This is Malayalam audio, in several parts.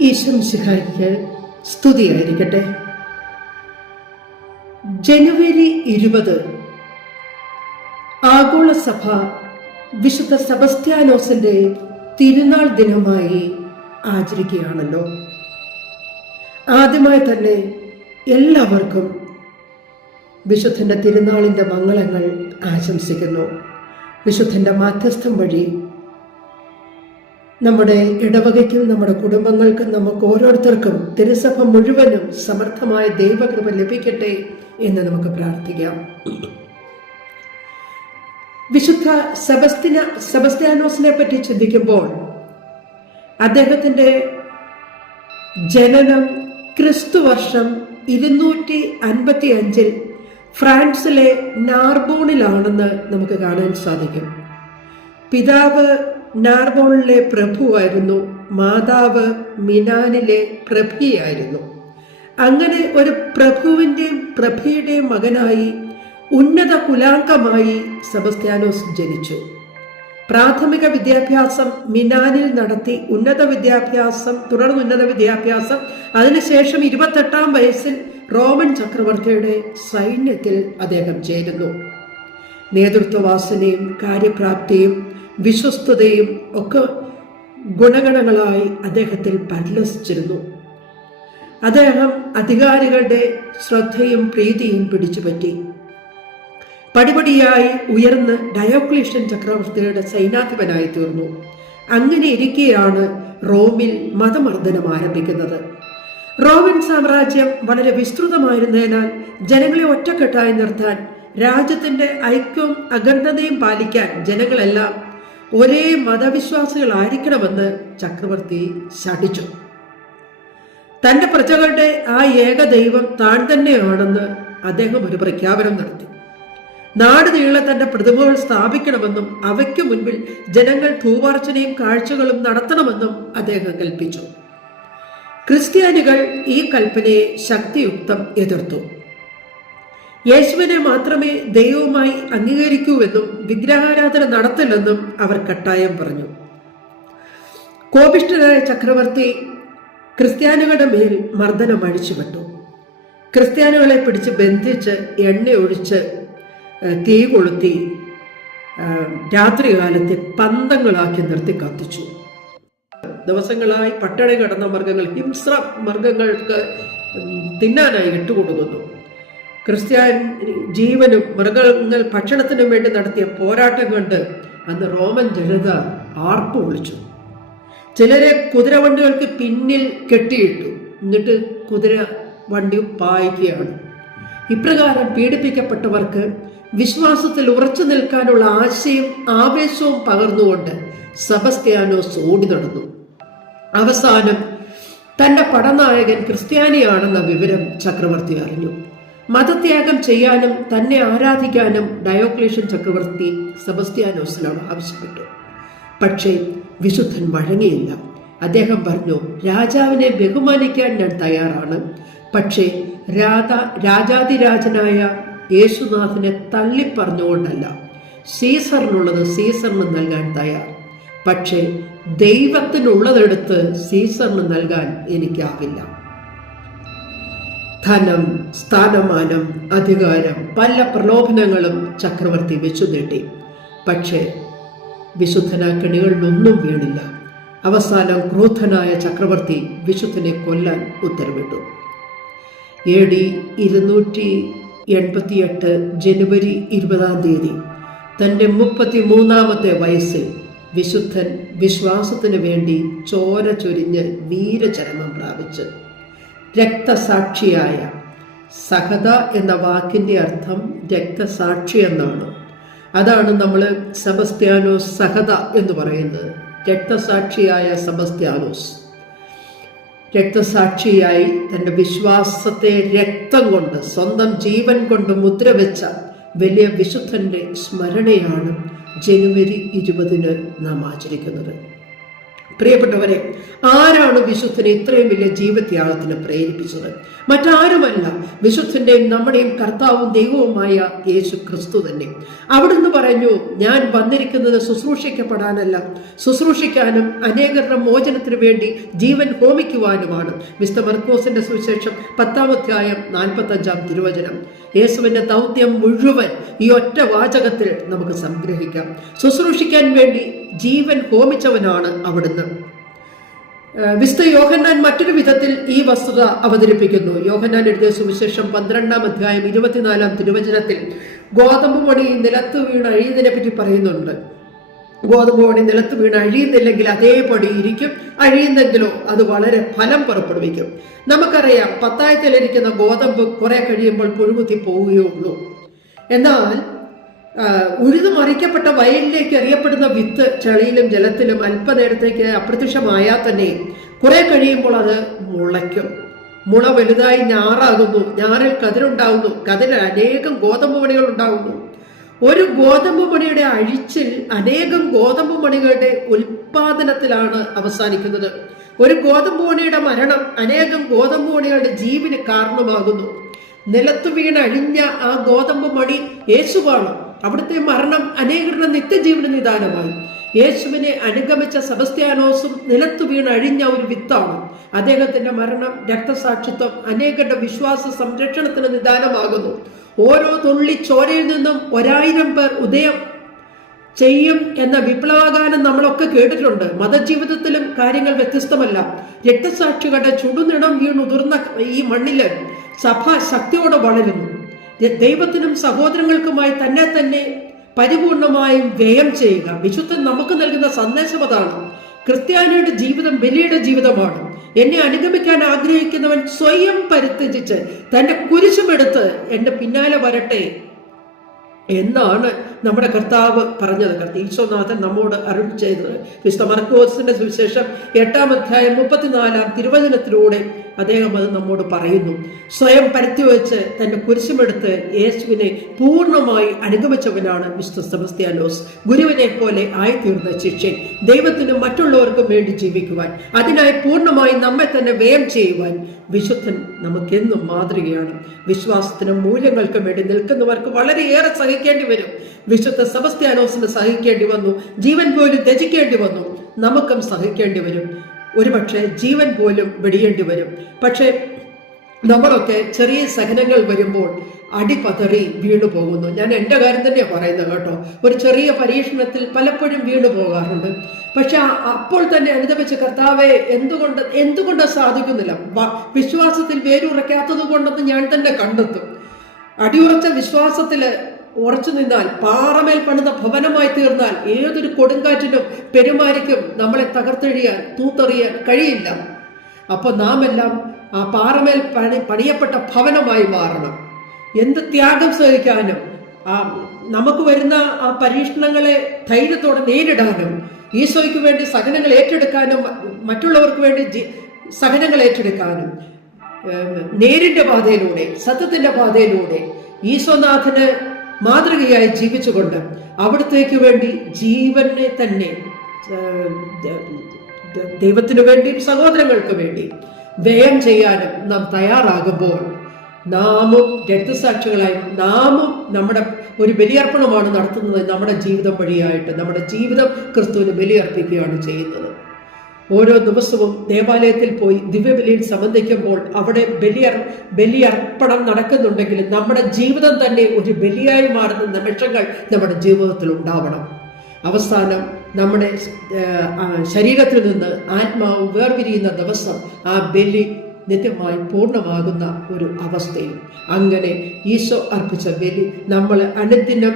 ഈശംസിഹായിക്ക് സ്തുതിയായിരിക്കട്ടെ. ജനുവരി ഇരുപത് ആഗോള സഭ വിശുദ്ധ സെബസ്ത്യാനോസിന്റെ തിരുനാൾ ദിനമായി ആചരിക്കുകയാണല്ലോ. ആദ്യമായി തന്നെ എല്ലാവർക്കും വിശുദ്ധന്റെ തിരുനാളിന്റെ മംഗളങ്ങൾ ആശംസിക്കുന്നു. വിശുദ്ധന്റെ മാധ്യസ്ഥം വഴി നമ്മുടെ ഇടവകയ്ക്കും നമ്മുടെ കുടുംബങ്ങൾക്കും നമുക്ക് ഓരോരുത്തർക്കും തിരുസഭ മുഴുവനും സമർത്ഥമായ ദൈവകൃപ ലഭിക്കട്ടെ എന്ന് നമുക്ക് പ്രാർത്ഥിക്കാം. വിശുദ്ധ സെബസ്തിന സബസ്തിയാനോസിനെ പറ്റി ചിന്തിക്കുമ്പോൾ അദ്ദേഹത്തിന്റെ ജനനം ക്രിസ്തു വർഷം ഇരുന്നൂറ്റി അൻപത്തി അഞ്ചിൽ ഫ്രാൻസിലെ നാർബോണിലാണെന്ന് നമുക്ക് കാണാൻ സാധിക്കും. പിതാവ് നാർബോണിലെ പ്രഭുവായിരുന്നു. മാതാവ് മിനാനിലെ പ്രഭിയായിരുന്നു. അങ്ങനെ ഒരു പ്രഭുവിന്റെയും പ്രഭയുടെയും മകനായി ഉന്നത കുലാങ്കമായി സെബസ്ത്യാനോസ് ജനിച്ചു. പ്രാഥമിക വിദ്യാഭ്യാസം മിനാനിൽ നടത്തി. ഉന്നത വിദ്യാഭ്യാസം തുടർന്ന് ഉന്നത വിദ്യാഭ്യാസം. അതിനുശേഷം ഇരുപത്തെട്ടാം വയസ്സിൽ റോമൻ ചക്രവർത്തിയുടെ സൈന്യത്തിൽ അദ്ദേഹം ചേരുന്നു. നേതൃത്വവാസനയും കാര്യപ്രാപ്തിയും വിശ്വസ്തതയും ഒക്കെ ഗുണഗണങ്ങളായി അദ്ദേഹത്തിൽ പരിലസിച്ചിരുന്നു. അദ്ദേഹം അധികാരികളുടെ ശ്രദ്ധയും പ്രീതിയും പിടിച്ചുപറ്റി. പടിപടിയായി ഉയർന്ന് ഡയോക്ലീഷ്യൻ ചക്രവർത്തിയുടെ സൈനാധിപനായി തീർന്നു. അങ്ങനെ ഇരിക്കെയാണ് റോമിൽ മതമർദ്ദനം ആരംഭിക്കുന്നത്. റോമൻ സാമ്രാജ്യം വളരെ വിസ്തൃതമായിരുന്നതിനാൽ ജനങ്ങളെ ഒറ്റക്കെട്ടായി നിർത്താൻ രാജ്യത്തിന്റെ ഐക്യവും അഖണ്ഡതയും പാലിക്കാൻ ജനങ്ങളെല്ലാം ഒരേ മതവിശ്വാസികളായിരിക്കണമെന്ന് ചക്രവർത്തി ശഠിച്ചു. തന്റെ പ്രജകളുടെ ആ ഏക ദൈവം താൻ തന്നെയാണെന്ന് അദ്ദേഹം ഒരു പ്രഖ്യാപനം നടത്തി. നാട് നീളെ തന്റെ പ്രതിമകൾ സ്ഥാപിക്കണമെന്നും അവയ്ക്ക് മുൻപിൽ ജനങ്ങൾ ധൂപാർച്ചനയും കാഴ്ചകളും നടത്തണമെന്നും അദ്ദേഹം കൽപ്പിച്ചു. ക്രിസ്ത്യാനികൾ ഈ കൽപ്പനയെ ശക്തിയുക്തം എതിർത്തു. യേശുവിനെ മാത്രമേ ദൈവവുമായി അംഗീകരിക്കൂവെന്നും വിഗ്രഹാരാധന നടത്തില്ലെന്നും അവർ കട്ടായം പറഞ്ഞു. കോപിഷ്ഠനായ ചക്രവർത്തി ക്രിസ്ത്യാനികളുടെ മേൽ മർദ്ദനം അഴിച്ചുവിട്ടു. ക്രിസ്ത്യാനികളെ പിടിച്ച് ബന്ധിച്ച് എണ്ണ ഒഴിച്ച് തീ കൊളുത്തി രാത്രികാലത്തെ പന്തങ്ങളാക്കി നിർത്തി കത്തിച്ചു. ദിവസങ്ങളായി പട്ടണി കടന്ന മൃഗങ്ങൾ ഹിംസ്ര മൃഗങ്ങൾക്ക് തിന്നാനായി ഇട്ടുകൊടുക്കുന്നു. ക്രിസ്ത്യാൻ ജീവനും മൃഗങ്ങൾ ഭക്ഷണത്തിനും വേണ്ടി നടത്തിയ പോരാട്ടം കണ്ട് അന്ന് റോമൻ ജനത ആർപ്പ് വിളിച്ചു. ചിലരെ കുതിരവണ്ടികൾക്ക് പിന്നിൽ കെട്ടിയിട്ടു. എന്നിട്ട് കുതിര വണ്ടി പായിക്കുകയാണ് ഇപ്രകാരം പീഡിപ്പിക്കപ്പെട്ടവർക്ക് വിശ്വാസത്തിൽ ഉറച്ചു നിൽക്കാനുള്ള ആശയും ആവേശവും പകർന്നുകൊണ്ട് സബസ്ത്യാനോസ് ഓടി നടന്നു. അവസാനം തന്റെ പടനായകൻ ക്രിസ്ത്യാനിയാണെന്ന വിവരം ചക്രവർത്തി അറിഞ്ഞു. മതത്യാഗം ചെയ്യാനും തന്നെ ആരാധിക്കാനും ഡയോക്ലേഷ്യൻ ചക്രവർത്തി സെബസ്ത്യാനോസിനോട് ആവശ്യപ്പെട്ടു. പക്ഷേ വിശുദ്ധൻ വഴങ്ങിയില്ല. അദ്ദേഹം പറഞ്ഞു രാജാവിനെ ബഹുമാനിക്കാൻ ഞാൻ തയ്യാറാണ്. പക്ഷേ രാധ രാജാതിരാജനായ യേശുനാഥിനെ തള്ളിപ്പറഞ്ഞുകൊണ്ടല്ല. സീസറിനുള്ളത് സീസറിന് നൽകാൻ തയ്യാർ. പക്ഷേ ദൈവത്തിനുള്ളതെടുത്ത് സീസറിന് നൽകാൻ എനിക്കാവില്ല. ധനം സ്ഥാനമാനം അധികാരം പല പ്രലോഭനങ്ങളും ചക്രവർത്തി വെച്ചു നീട്ടി പക്ഷേ വിശുദ്ധന കെണികളിലൊന്നും വീണില്ല. അവസാനം ക്രോധനായ ചക്രവർത്തി വിശുദ്ധനെ കൊല്ലാൻ ഉത്തരവിട്ടു. എ ഡി ഇരുന്നൂറ്റി എൺപത്തിയെട്ട് ജനുവരി ഇരുപതാം തീയതി തന്റെ മുപ്പത്തി മൂന്നാമത്തെ വയസ്സിൽ വിശുദ്ധൻ വിശ്വാസത്തിന് വേണ്ടി ചോര ചൊരിഞ്ഞ് വീരചരമം പ്രാപിച്ച്. രക്തസാക്ഷിയായ. സഹത എന്ന വാക്കിന്റെ അർത്ഥം രക്തസാക്ഷി എന്നാണ്. അതാണ് നമ്മൾ സെബസ്ത്യാനോസ് സഹത എന്ന് പറയുന്നത്. രക്തസാക്ഷിയായ സെബസ്ത്യാനോസ്. രക്തസാക്ഷിയായി തന്റെ വിശ്വാസത്തെ രക്തം കൊണ്ട് സ്വന്തം ജീവൻ കൊണ്ട് മുദ്ര വെച്ച വലിയ വിശുദ്ധന്റെ സ്മരണയാണ് ജനുവരി ഇരുപതിന് നാം ആചരിക്കുന്നത്. പ്രിയപ്പെട്ടവരെ ആരാണ് വിശുദ്ധനെ ഇത്രയും വലിയ ജീവത്യാഗത്തിന് പ്രേരിപ്പിച്ചത്? മറ്റാരുമല്ല വിശുദ്ധന്റെയും നമ്മുടെയും കർത്താവും ദൈവവുമായ യേശു ക്രിസ്തു തന്നെ. അവിടുന്ന് പറഞ്ഞു ഞാൻ വന്നിരിക്കുന്നത് ശുശ്രൂഷിക്കപ്പെടാനല്ല. ശുശ്രൂഷിക്കാനും അനേകരുടെ മോചനത്തിന് വേണ്ടി ജീവൻ ഹോമിക്കുവാനുമാണ്. മിസ്റ്റർ മർക്കോസിന്റെ സുവിശേഷം പത്താമധ്യായം നാൽപ്പത്തി അഞ്ചാം തിരുവചനം. യേശുവിന്റെ ദൗത്യം മുഴുവൻ ഈ ഒറ്റ വാചകത്തിൽ നമുക്ക് സംഗ്രഹിക്കാം. ശുശ്രൂഷിക്കാൻ വേണ്ടി ജീവൻ ഹോമിച്ചവനാണ് അവിടുന്ന്. വിസ്തു യോഹന്നാൻ മറ്റൊരു വിധത്തിൽ ഈ വസ്തുത അവതരിപ്പിക്കുന്നു. യോഹന്നാൻ എഴുതിയ സുവിശേഷം പന്ത്രണ്ടാം അധ്യായം ഇരുപത്തിനാലാം തിരുവചനത്തിൽ ഗോതമ്പ് പണി നിലത്ത് വീണ് അഴിയുന്നതിനെ പറ്റി പറയുന്നുണ്ട്. ഗോതമ്പ് പണി നിലത്ത് വീണ് അഴിയുന്നില്ലെങ്കിൽ അതേപടി ഇരിക്കും. അഴിയുന്നെങ്കിലോ അത് വളരെ ഫലം പുറപ്പെടുവിക്കും. നമുക്കറിയാം പത്തായത്തിലിരിക്കുന്ന ഗോതമ്പ് കുറെ കഴിയുമ്പോൾ പുഴുകുത്തി പോവുകയുള്ളൂ. എന്നാൽ ഉഴുതു മറിക്കപ്പെട്ട വയലിലേക്ക് അറിയപ്പെടുന്ന വിത്ത് ചെളിയിലും ജലത്തിലും അല്പനേരത്തേക്ക് അപ്രത്യക്ഷമായാൽ തന്നെ കുറെ കഴിയുമ്പോൾ അത് മുളയ്ക്കും. മുള വലുതായി ഞാറാകുന്നു ഞാറിൽ കതിരുണ്ടാകുന്നു കതിരിൽ അനേകം ഗോതമ്പ് മണികൾ ഉണ്ടാകുന്നു ഒരു ഗോതമ്പ് മണിയുടെ അഴിച്ചിൽ അനേകം ഗോതമ്പ് മണികളുടെ ഉൽപാദനത്തിലാണ് അവസാനിക്കുന്നത്. ഒരു ഗോതമ്പ് മണിയുടെ മരണം അനേകം ഗോതമ്പ് മണികളുടെ ജീവന് കാരണമാകുന്നു. നിലത്തു വീണ് അഴിഞ്ഞ ആ ഗോതമ്പ് മണി യേശുവാണ്. അവിടുത്തെ മരണം അനേകരുടെ നിത്യജീവന നിദാനമായി. യേശുവിനെ അനുഗമിച്ച സെബസ്ത്യാനോസും നിലത്തു വീണ് അഴിഞ്ഞ ഒരു വിത്താണ്. അദ്ദേഹത്തിന്റെ മരണം രക്തസാക്ഷിത്വം അനേകരുടെ വിശ്വാസ സംരക്ഷണത്തിന് നിദാനമാകുന്നു. ഓരോ തുള്ളി ചോരയിൽ നിന്നും ഒരായിരം പേർ ഉദയം ചെയ്യും എന്ന വിപ്ലവഗാനം നമ്മളൊക്കെ കേട്ടിട്ടുണ്ട്. മതജീവിതത്തിലും കാര്യങ്ങൾ വ്യത്യസ്തമല്ല. രക്തസാക്ഷികളുടെ ചുടുനിണം വീണുതിർന്ന ഈ മണ്ണിൽ സഭ ശക്തിയോടെ വളരുന്നു. ദൈവത്തിനും സഹോദരങ്ങൾക്കുമായി തന്നെ തന്നെ പരിപൂർണമായും വ്യയം ചെയ്യുക. വിശുദ്ധൻ നമുക്ക് നൽകുന്ന സന്ദേശം അതാണ്. ക്രിസ്ത്യാനിയുടെ ജീവിതം ബലിയുടെ ജീവിതമാണ്. എന്നെ അനുഗമിക്കാൻ ആഗ്രഹിക്കുന്നവൻ സ്വയം പരിത്യജിച്ച് തന്റെ കുരിശുമെടുത്ത് എന്റെ പിന്നാലെ വരട്ടെ എന്നാണ് നമ്മുടെ കർത്താവ് പറഞ്ഞത്. ഈശോനാഥൻ നമ്മോട് അരുൾ ചെയ്തത്. വിശുദ്ധ മർക്കോസിന്റെ സുവിശേഷം എട്ടാം അധ്യായം മുപ്പത്തിനാലാം തിരുവചനത്തിലൂടെ അദ്ദേഹം അത് നമ്മോട് പറയുന്നു. സ്വയം പരത്തിവെച്ച് തന്റെ കുരിശുമെടുത്ത് യേശുവിനെ പൂർണമായി അനുഗമിച്ചവനാണ് മിസ്റ്റർ സെബസ്ത്യാനോസ്. ഗുരുവിനെ പോലെ ആയിത്തീർന്ന ശിഷ്യൻ. ദൈവത്തിനും മറ്റുള്ളവർക്കും വേണ്ടി ജീവിക്കുവാൻ അതിനായി പൂർണമായി നമ്മെ തന്നെ വ്യയം ചെയ്യുവാൻ വിശുദ്ധൻ നമുക്കെന്നും മാതൃകയാണ്. വിശ്വാസത്തിനും മൂല്യങ്ങൾക്കും വേണ്ടി നിൽക്കുന്നവർക്ക് വളരെയേറെ സഹിക്കേണ്ടി വരും. വിശുദ്ധ സെബസ്ത്യാനോസിന് സഹിക്കേണ്ടി വന്നു. ജീവൻ പോലും ത്യജിക്കേണ്ടി വന്നു. നമുക്കും സഹിക്കേണ്ടി വരും. ഒരുപക്ഷെ ജീവൻ പോലും വെടിയേണ്ടി വരും. പക്ഷേ നമ്മളൊക്കെ ചെറിയ സഹനങ്ങൾ വരുമ്പോൾ അടിപതറി വീണു പോകുന്നു. ഞാൻ എന്റെ കാര്യം തന്നെയാണ് പറയുന്നത് കേട്ടോ. ഒരു ചെറിയ പരീക്ഷണത്തിൽ പലപ്പോഴും വീണു പോകാറുണ്ട്. പക്ഷെ അപ്പോൾ തന്നെ അനുദപിച്ച കർത്താവെ എന്തുകൊണ്ട് എന്തുകൊണ്ട് സാധിക്കുന്നില്ല? വിശ്വാസത്തിൽ വേരുറയ്ക്കാത്തത് കൊണ്ടെന്ന് ഞാൻ തന്നെ കണ്ടെത്തും. അടിയുറച്ച വിശ്വാസത്തിൽ ഉറച്ചു നിന്നാൽ പാറമേൽ പണിത ഭവനമായി തീർന്നാൽ ഏതൊരു കൊടുങ്കാറ്റിനും പെരുമാരിക്കും നമ്മളെ തകർത്തെഴിയാൻ തൂത്തെറിയാൻ കഴിയില്ല. അപ്പൊ നാം എല്ലാം ആ പാറമേൽ പണി പണിയപ്പെട്ട ഭവനമായി മാറണം. എന്ത് ത്യാഗം സഹിക്കാനും ആ നമുക്ക് വരുന്ന ആ പരീക്ഷണങ്ങളെ ധൈര്യത്തോടെ നേരിടാനും ഈശോയ്ക്ക് വേണ്ടി സഹനങ്ങൾ ഏറ്റെടുക്കാനും മറ്റുള്ളവർക്ക് വേണ്ടി സഹനങ്ങൾ ഏറ്റെടുക്കാനും നേരിന്റെ പാതയിലൂടെ സത്യത്തിന്റെ പാതയിലൂടെ ഈശോനാഥന് മാതൃകയായി ജീവിച്ചുകൊണ്ട് അവിടത്തേക്ക് വേണ്ടി ജീവനെ തന്നെ ദൈവത്തിനു വേണ്ടിയും സഹോദരങ്ങൾക്ക് വേണ്ടി വ്യയം ചെയ്യാനും നാം തയ്യാറാകുമ്പോൾ നാമും രക്തസാക്ഷികളായി നാമും നമ്മുടെ ഒരു ബലിയർപ്പണമാണ് നടത്തുന്നത് നമ്മുടെ ജീവിതം വഴിയായിട്ട് നമ്മുടെ ജീവിതം ക്രിസ്തുവിന് ബലിയർപ്പിക്കുകയാണ് ചെയ്യുന്നത്. ഓരോ ദിവസവും ദേവാലയത്തിൽ പോയി ദിവ്യബലിയിൽ സംബന്ധിക്കുമ്പോൾ അവിടെ ബലിയർ ബലിയർപ്പണം നടക്കുന്നുണ്ടെങ്കിലും നമ്മുടെ ജീവിതം തന്നെ ഒരു ബലിയായി മാറുന്ന നിമിഷങ്ങൾ നമ്മുടെ ജീവിതത്തിൽ ഉണ്ടാവണം. അവസാനം നമ്മുടെ ശരീരത്തിൽ നിന്ന് ആത്മാവ് വേർപിരിയുന്ന ദിവസം ആ ബലി നിത്യമായി പൂർണമാകുന്ന ഒരു അവസ്ഥയും. അങ്ങനെ ഈശോ അർപ്പിച്ച ബലി നമ്മൾ അനുദിനം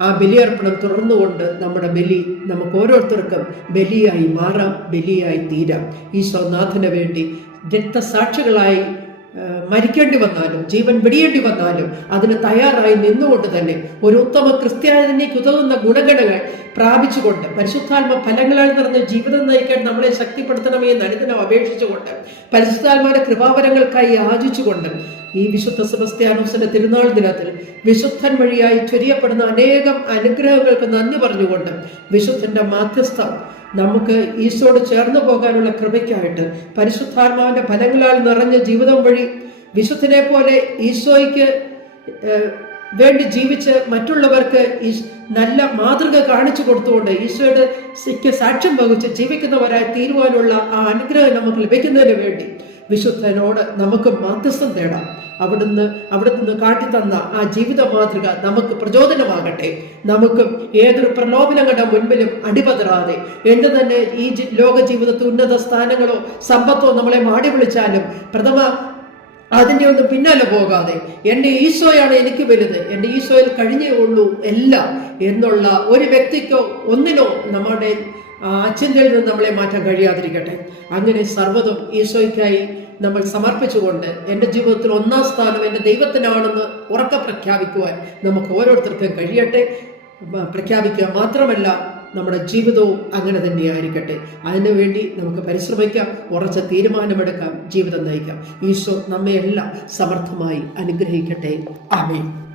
ആ ബലിയർപ്പണം തുറന്നുകൊണ്ട് നമ്മുടെ ബലി നമുക്ക് ഓരോരുത്തർക്കും ബലിയായി മാറാം ബലിയായി തീരാം. ഈശോനാഥന് വേണ്ടി രക്തസാക്ഷികളായി മരിക്കേണ്ടി വന്നാലും ജീവൻ വെടിയേണ്ടി വന്നാലും അതിന് തയ്യാറായി നിന്നുകൊണ്ട് തന്നെ ഒരു ഉത്തമ ക്രിസ്ത്യാനിക്ക് ഉതകുന്ന ഗുണഗണങ്ങൾ പ്രാപിച്ചുകൊണ്ട് പരിശുദ്ധാത്മ ഫലങ്ങളാൽ നിറഞ്ഞ ജീവിതം നയിക്കാൻ നമ്മളെ ശക്തിപ്പെടുത്തണമേ എന്ന് അനുദിനം അപേക്ഷിച്ചുകൊണ്ട് പരിശുദ്ധാത്മാരുടെ കൃപാവരങ്ങൾക്കായി യാചിച്ചുകൊണ്ട് ഈ വിശുദ്ധ സെബസ്ത്യാനോസിന്റെ തിരുനാൾ ദിനത്തിൽ വിശുദ്ധൻ വഴിയായി ചൊരിയപ്പെടുന്ന അനേകം അനുഗ്രഹങ്ങൾക്ക് നന്ദി പറഞ്ഞുകൊണ്ട് വിശുദ്ധന്റെ മാധ്യസ്ഥം നമുക്ക് ഈശോട് ചേർന്ന് പോകാനുള്ള കൃപയ്ക്കായിട്ട് പരിശുദ്ധാത്മാവിന്റെ ഫലങ്ങളാൽ നിറഞ്ഞ ജീവിതം വഴി വിശുദ്ധനെ പോലെ ഈശോയ്ക്ക് വേണ്ടി ജീവിച്ച് മറ്റുള്ളവർക്ക് ഈ നല്ല മാതൃക കാണിച്ചു കൊടുത്തുകൊണ്ട് ഈശോയുടെ സാക്ഷ്യം വഹിച്ച് ജീവിക്കുന്നവരായി തീരുവാനുള്ള ആ അനുഗ്രഹം നമുക്ക് ലഭിക്കുന്നതിന് വേണ്ടി. വിശുദ്ധനോട് നമുക്ക് മാധ്യസ്ഥം തേടാം. അവിടുന്ന് അവിടെ നിന്ന് കാട്ടിത്തന്ന ആ ജീവിത മാതൃക നമുക്ക് പ്രചോദനമാകട്ടെ. നമുക്ക് ഏതൊരു പ്രലോഭനങ്ങളുടെ മുൻപിലും അടിപതറാതെ എന്ത് തന്നെ ഈ ലോക ജീവിതത്തിൽ ഉന്നത സ്ഥാനങ്ങളോ സമ്പത്തോ നമ്മളെ മാടി വിളിച്ചാലും പ്രഥമ അതിന്റെ ഒന്നും പിന്നാലെ പോകാതെ എന്റെ ഈശോയാണ് എനിക്ക് വലുത് എന്റെ ഈശോയിൽ കഴിഞ്ഞേ ഉള്ളൂ എല്ലാം എന്നുള്ള ഒരു വ്യക്തിക്കോ ഒന്നിനോ നമ്മുടെ ആ അച്ഛന്റെയിൽ നിന്ന് നമ്മളെ മാറ്റാൻ കഴിയാതിരിക്കട്ടെ. അങ്ങനെ സർവതും ഈശോയ്ക്കായി നമ്മൾ സമർപ്പിച്ചുകൊണ്ട് എന്റെ ജീവിതത്തിൽ ഒന്നാം സ്ഥാനം എന്റെ ദൈവത്തിനാണെന്ന് ഉറക്കെ പ്രഖ്യാപിക്കുവാൻ നമുക്ക് ഓരോരുത്തർക്കും കഴിയട്ടെ. പ്രഖ്യാപിക്കുക മാത്രമല്ല നമ്മുടെ ജീവിതവും അങ്ങനെ തന്നെയായിരിക്കട്ടെ. അതിനുവേണ്ടി നമുക്ക് പരിശ്രമിക്കാം ഉറച്ച തീരുമാനമെടുക്കാം ജീവിതം നയിക്കാം. ഈശോ നമ്മയെല്ലാം സമർത്ഥമായി അനുഗ്രഹിക്കട്ടെ. ആമേൻ.